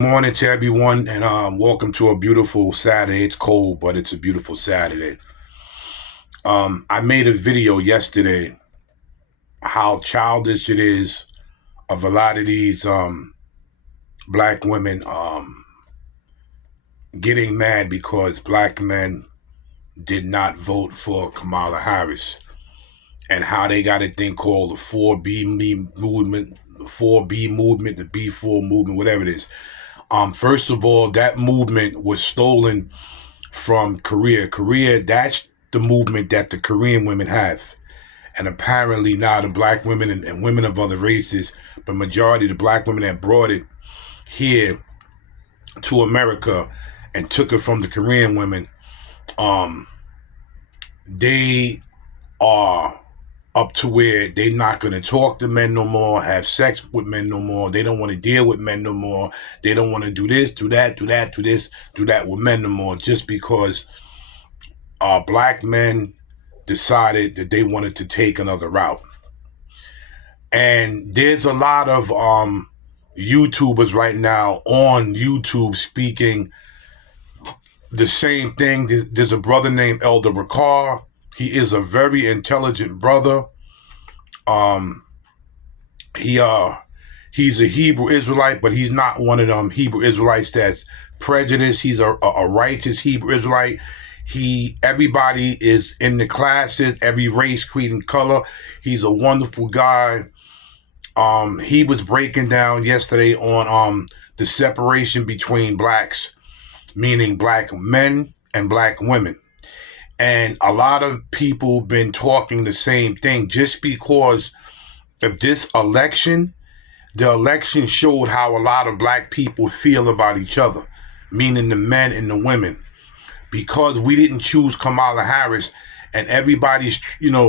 Morning to everyone, and welcome to a beautiful Saturday. It's cold, but it's a beautiful Saturday. I made a video yesterday how childish it is of a lot of these black women getting mad because black men did not vote for Kamala Harris, and how they got a thing called the 4B movement, the B4 movement, whatever it is. First of all, that movement was stolen from Korea. Korea, that's the movement that the Korean women have. And apparently now the black women and women of other races, but majority of the black women that brought it here to America and took it from the Korean women, they are up to where they're not going to talk to men no more, have sex with men no more. They don't want to deal with men no more. They don't want to do this, do that, do that, do this, do that with men no more, just because black men decided that they wanted to take another route. And there's a lot of YouTubers right now on YouTube speaking the same thing. There's a brother named Elder Ricard. He is a very intelligent brother. He's a Hebrew Israelite, but he's not one of them Hebrew Israelites that's prejudiced. He's a righteous Hebrew Israelite. Everybody is in the classes, every race, creed, and color. He's a wonderful guy. He was breaking down yesterday on the separation between blacks, meaning black men and black women. And a lot of people been talking the same thing just because of this election. The election showed how a lot of black people feel about each other, meaning the men and the women. Because we didn't choose Kamala Harris, and everybody's,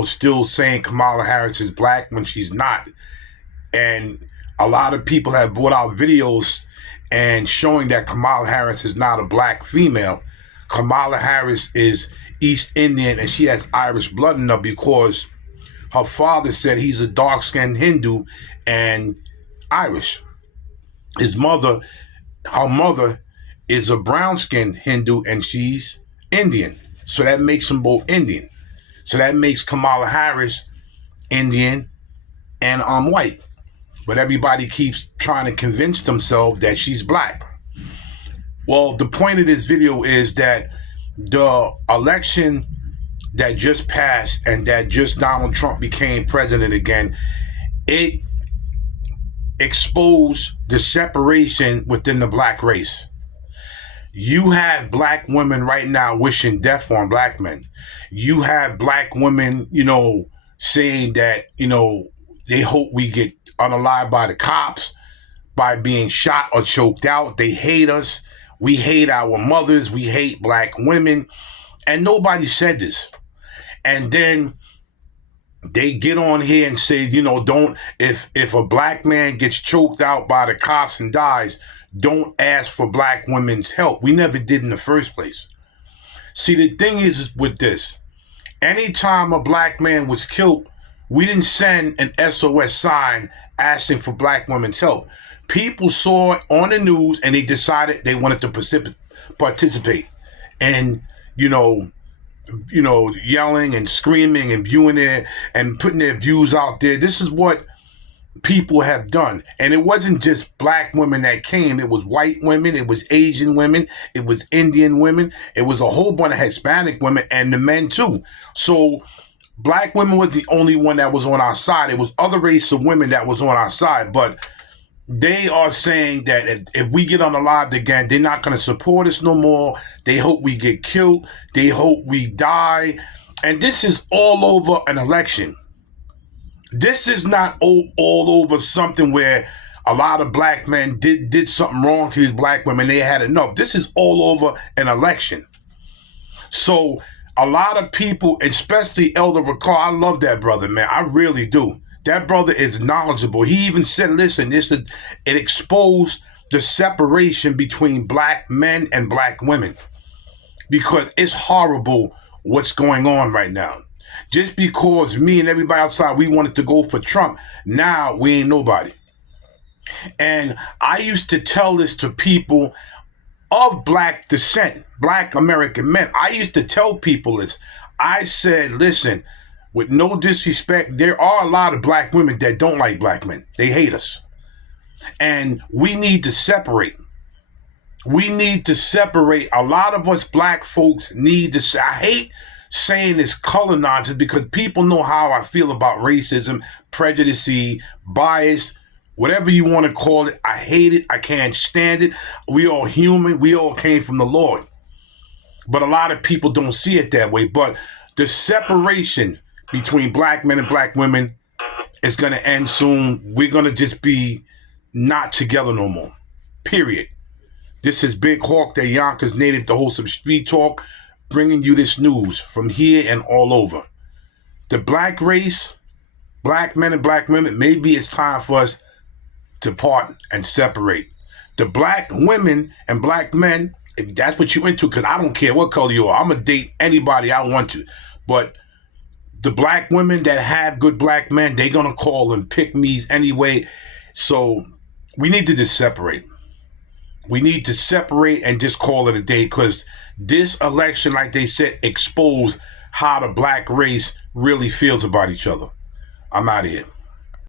still saying Kamala Harris is black when she's not. And a lot of people have brought out videos and showing that Kamala Harris is not a black female. Kamala Harris is East Indian, and she has Irish blood in her because her father said he's a dark-skinned Hindu and Irish. Her mother is a brown-skinned Hindu and she's Indian. So that makes them both Indian. So that makes Kamala Harris Indian and white. But everybody keeps trying to convince themselves that she's black. Well, the point of this video is that the election that just passed and that just Donald Trump became president again, it exposed the separation within the black race. You have black women right now wishing death on black men. You have black women, saying that, they hope we get unalived by the cops, by being shot or choked out. They hate us. We hate our mothers. We hate black women. And nobody said this. And then they get on here and say, if a black man gets choked out by the cops and dies, don't ask for black women's help. We never did in the first place. See, the thing is with this, anytime a black man was killed, we didn't send an SOS sign asking for black women's help. People saw it on the news and they decided they wanted to participate. And, yelling and screaming and viewing it and putting their views out there. This is what people have done. And it wasn't just black women that came. It was white women. It was Asian women. It was Indian women. It was a whole bunch of Hispanic women and the men too. So black women was the only one that was on our side. It was other races of women that was on our side. But they are saying that if we get unalived again, they're not going to support us no more. They hope we get killed. They hope we die. And this is all over an election. This is not all over something where a lot of black men did something wrong to these black women. They had enough. This is all over an election. So a lot of people, especially Elder Ricard, I love that brother, man. I really do. That brother is knowledgeable. He even said, listen, it exposed the separation between black men and black women. Because it's horrible what's going on right now. Just because me and everybody outside, we wanted to go for Trump, now we ain't nobody. And I used to tell this to people of black descent, black American men. I used to tell people this. I said, listen, with no disrespect, there are a lot of black women that don't like black men. They hate us. And we need to separate. We need to separate. A lot of us black folks need to. I hate saying this color nonsense because people know how I feel about racism, prejudice, bias, whatever you want to call it. I hate it. I can't stand it. We all human. We all came from the Lord. But a lot of people don't see it that way. But the separation between black men and black women is going to end soon. We're going to just be not together no more. Period. This is Big Hawk, the Yonkers native, the host of Street Talk, bringing you this news from here and all over. The black race, black men and black women, maybe it's time for us to part and separate. The black women and black men, if that's what you're into, because I don't care what color you are. I'm going to date anybody I want to. But the black women that have good black men, they're going to call them pick-me's anyway. So we need to just separate. We need to separate and just call it a day, because this election, like they said, exposed how the black race really feels about each other. I'm out of here.